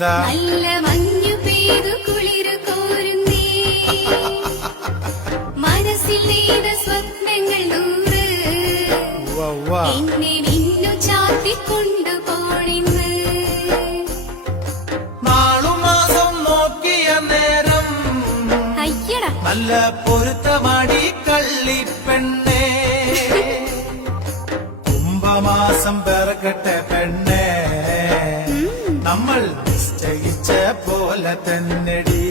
എന്താ നല്ല മഞ്ഞു പെയ്തു കുളിരു കോരുന്നേ മനസ്സിൽ നെയ്ത സ്വപ്നങ്ങൾ നൂറ് എന്നെ നിന്നു ചാത്തിക്കൊണ്ടു പോണിന്ന് നാളുമാസം നോക്കിയ നേരം അയ്യടാ നല്ല പൊരുത്തമാടി കള്ളിപ്പെണ്ണേ കുംഭമാസം പിറകട്ടെ പെണ്ണേ നമ്മൾ നിശ്ചയിച്ച പോലെ തന്നെടി